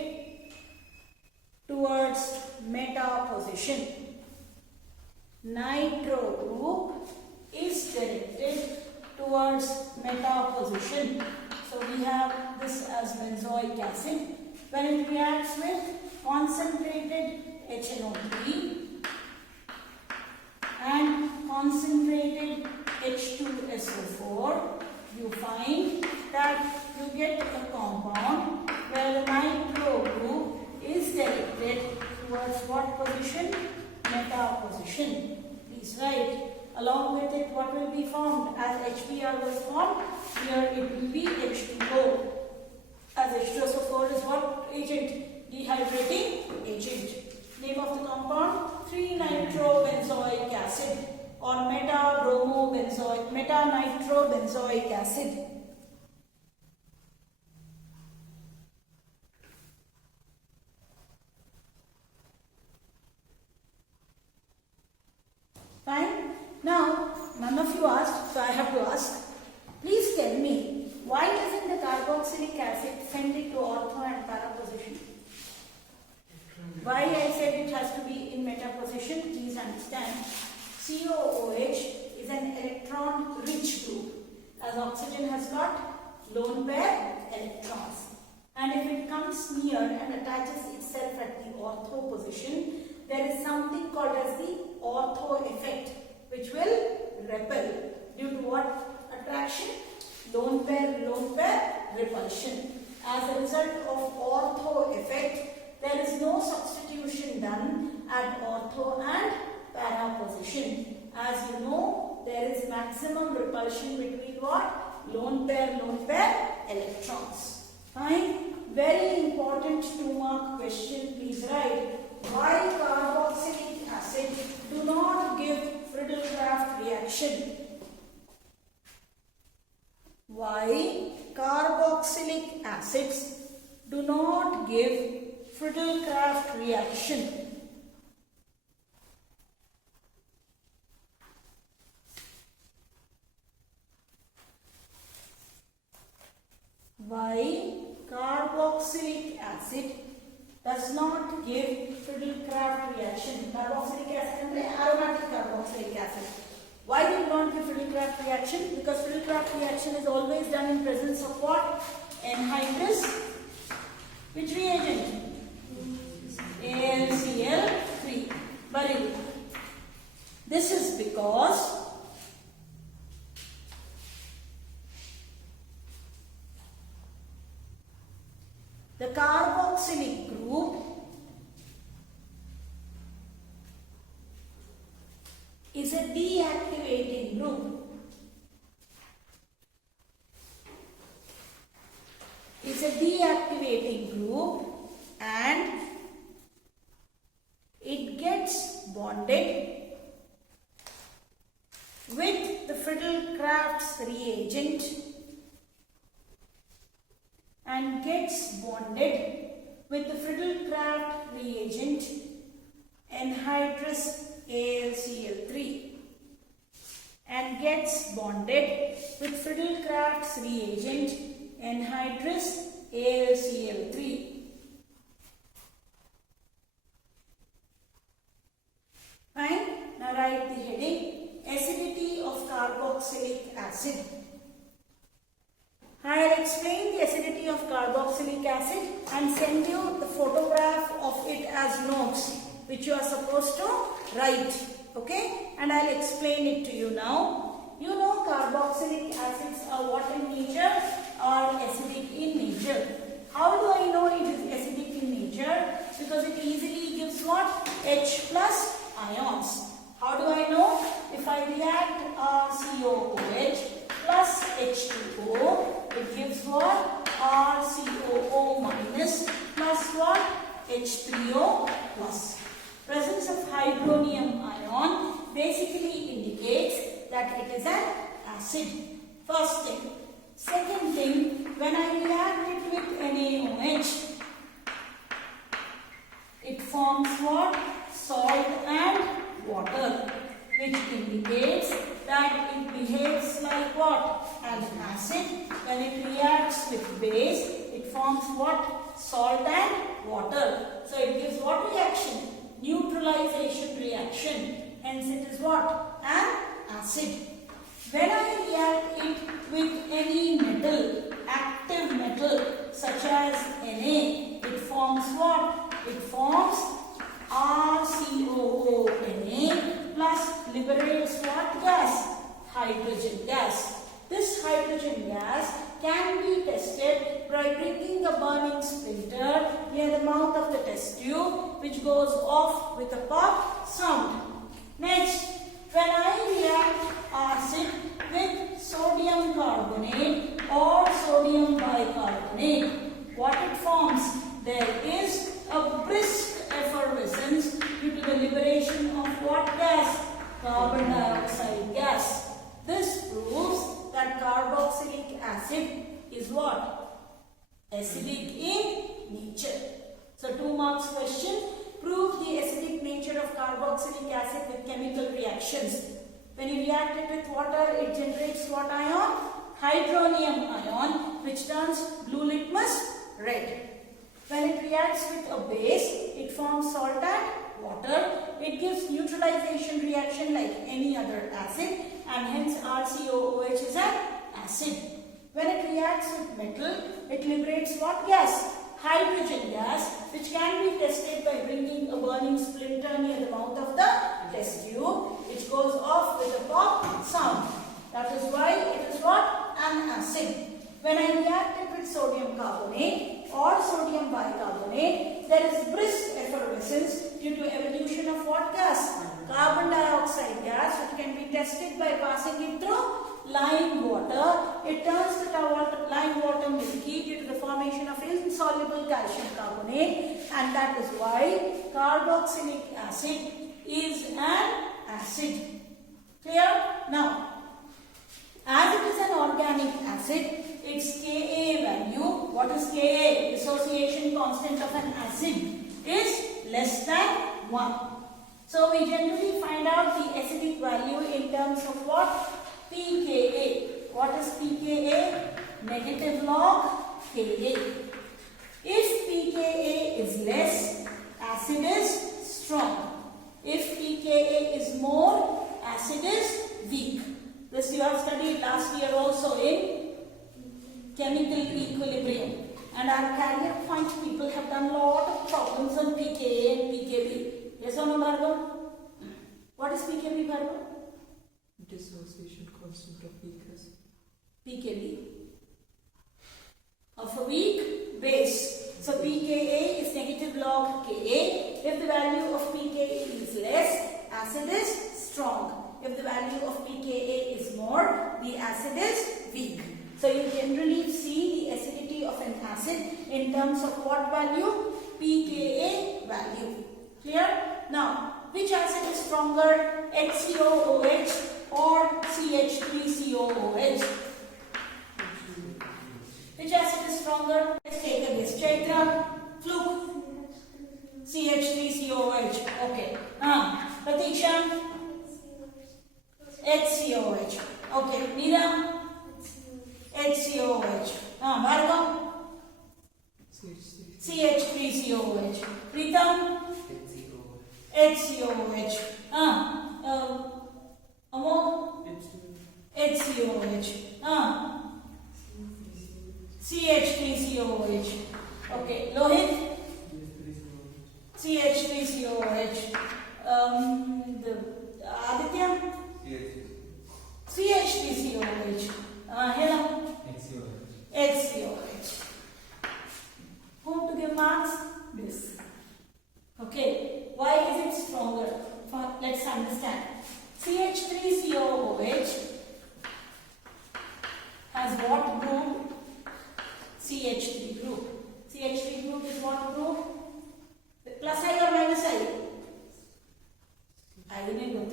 towards meta position. Nitro group is directed towards meta position. So we have this as benzoic acid. When it reacts with concentrated HNO3 and concentrated H2SO4, you find that you get a compound where the nitro group is directed towards what position? Meta position. Please write. Along with it, what will be formed? As HBr was formed, here it will be H2O. As H2SO4 is what agent? Dehydrating agent. Name of the compound? 3-nitrobenzoic acid or meta-nitrobenzoic acid. Fine. Now, none of you asked, so I have to ask. Please tell me, why doesn't the carboxylic acid send it to ortho and para position? Why I said it has to be in meta position? Please understand. COOH is an electron-rich group, as oxygen has got lone pair electrons. And if it comes near and attaches itself at the ortho position, there is something called as the ortho effect, which will repel due to what attraction? Lone pair repulsion. As a result of ortho effect, there is no substitution done at ortho and para position. As you know, there is maximum repulsion between what? Lone pair electrons. Fine. Very important 2-mark question. Please write. Why carboxylic acid do not give Friedel-Crafts reaction? Why carboxylic acids do not give Friedel-Crafts reaction? Why carboxylic acid does not give Friedel-Crafts reaction? Carboxylic acid and aromatic carboxylic acid. Why do you not give Friedel-Crafts reaction? Because Friedel-Crafts reaction is always done in presence of what? Anhydrous. Which reagent? AlCl3. Very good. This is because the carboxylic group is a deactivating group. It's a deactivating group and it gets bonded with the Friedel-Crafts reagent and gets bonded with the Friedel-Crafts reagent anhydrous AlCl3 and gets bonded with Friedel-Crafts reagent anhydrous AlCl3. Fine. Now write the heading. Acidity of carboxylic acid. I will explain the acidity of carboxylic acid and send you the photograph of it as notes, which you are supposed to write. Okay? And I will explain it to you now. You know carboxylic acids are what in nature? Are acidic in nature. How do I know it is acidic in nature? Because it easily gives what? H plus ions. How do I know? If I react RCOOH plus H2O, it gives what? RCOO minus plus what? H3O plus. Presence of hydronium ion basically indicates that it is an acid. First thing. Second thing, when I react it with NaOH, it forms what? Salt and water, which indicates that it behaves like what? An acid. When it reacts with base, it forms what? Salt and water. So it gives what reaction? Neutralization reaction. Hence it is what? An acid. When I react it with any metal, active metal such as Na, it forms what? It forms RCOONA plus liberates what gas? Hydrogen gas. This hydrogen gas can be tested by bringing a burning splinter near the mouth of the test tube, which goes off with a pop sound. Next, when I react acid with sodium carbonate or sodium bicarbonate, what it forms? There is a brisk effervescence due to the liberation of what gas? Carbon dioxide gas. This proves that carboxylic acid is what? Acidic in nature. So 2 marks question. Prove the acidic nature of carboxylic acid with chemical reactions. When you react it with water, it generates what ion? Hydronium ion, which turns blue litmus red. When it reacts with a base, it forms salt and water. It gives neutralization reaction like any other acid, and hence RCOOH is an acid. When it reacts with metal, it liberates what gas? Hydrogen gas, which can be tested by bringing a burning splinter near the mouth of the test tube, which goes off with a pop sound. That is why it is what? An acid. When I react it with sodium carbonate or sodium bicarbonate, there is brisk effervescence due to evolution of what gas? Carbon dioxide gas, which can be tested by passing it through lime water. It turns the lime water milky due to the formation of insoluble calcium carbonate, and that is why carboxylic acid is an acid. Clear? Now, as it is an organic acid, its Ka value, what is Ka? Dissociation constant of an acid, is less than 1. So we generally find out the acidic value in terms of what? pKa. What is pKa? Negative log Ka. If pKa is less, acid is strong. If pKa is more, acid is weak. This you have studied last year also in chemical equilibrium. And our career point people have done a lot of problems on pKa and pKb. Yes or no, Bhargav? What is pKb, Bhargav? Dissociation constant of weak acid. pKb. Of a weak base. So pKa is negative log Ka. If the value of pKa is less, acid is strong. If the value of pKa is more, the acid is weak. So you generally see the acidity of an acid in terms of what value? pKa value. Clear? Now, which acid is stronger? HCOOH or CH3COOH? Which acid is stronger? Let's take a guess. Chaitra, Fluke, CH3COH. Okay. Pratiksha, HCOH. Okay. Meera, HCOH. Bhargav, CH3COH. Pritam, HCOH. Amol, HCOH. CH3COH. Okay. Lohit, CH3COH. Aditya, CH3COH. Hela, HCOH. Whom to give marks? This. Okay. Why is it stronger? Let's understand. CH3COOH has what group? CH3 group. CH3 group is what group? Plus I or minus I? I didn't know.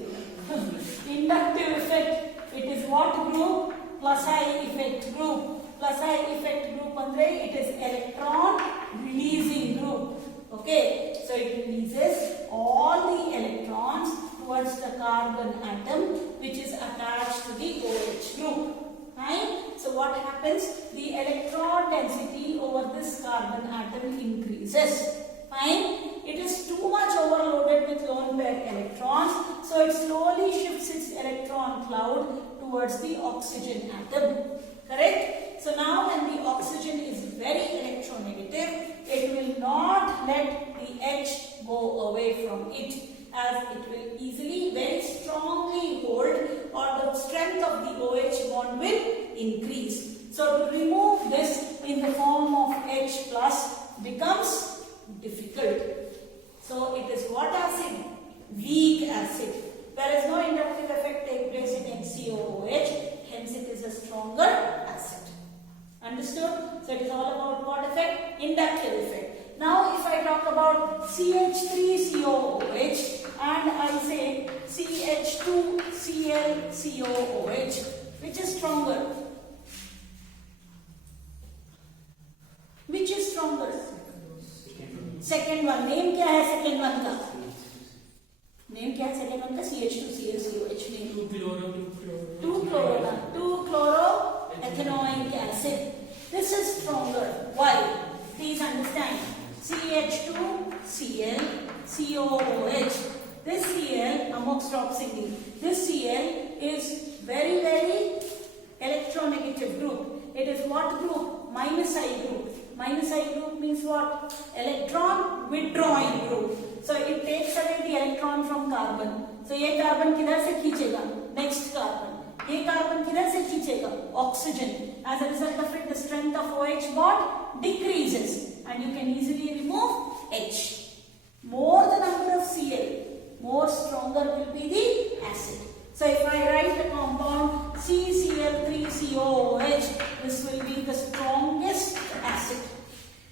Inductive effect. It is what group? Plus I effect. So it releases all the electrons towards the carbon atom which is attached to the OH group. Fine. So what happens? The electron density over this carbon atom increases. Fine. It is too much overloaded with lone pair electrons, so it slowly shifts its electron cloud towards the oxygen atom. Correct? So now when the oxygen is very electronegative, it will not let the H go away from it, as it will easily, very strongly hold, or the strength of the OH bond will increase. So to remove this in the form of H plus becomes difficult. So it is what acid? Weak acid. There is no inductive effect take place in HCOOH, hence it is a stronger acid. Understood? So it is all about what effect? Inductive effect. Now if I talk about CH3COOH and I say CH2ClCOOH, which is stronger? Which is stronger? Second one. Name क्या है second one का? Name क्या है second one का? CH2ClCOH. Name 2-chloroethanoic acid. This is stronger. Why? Please understand. CH2ClCOOH. This Cl, amoxicillin. This Cl is very, very electronegative group. It is what group? Minus I group. Minus I group means what? Electron withdrawing group. So it takes away the electron from carbon. So ये carbon किधर से खींचेगा? Next carbon. ये carbon किधर से खींचेगा? Oxygen. As a result of it, the strength of OH bond decreases, and you can easily remove H. More the number of Cl, more stronger will be the acid. So if I write a compound CCl3COOH, this will be the strongest acid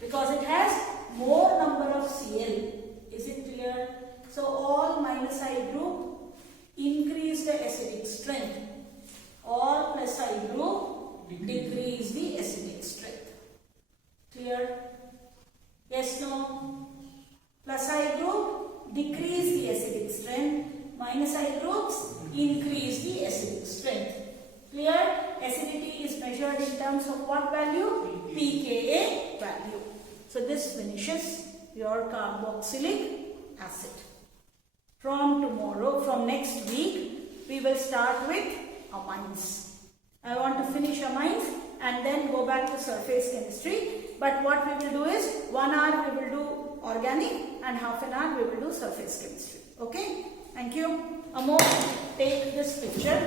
because it has more number of Cl. Is it clear? So all minus I group increase the acidic strength. All plus I group decrease the acidic strength. Clear? Yes, no? Plus I group decrease the acidic strength. Minus I groups increase the acidic strength. Clear? Acidity is measured in terms of what value? pKa value. So this finishes your carboxylic acid. From tomorrow, from next week, we will start with amines. I want to finish amines and then go back to surface chemistry. But what we will do is 1 hour we will do organic and half an hour we will do surface chemistry. Okay? Thank you. Amol, take this picture.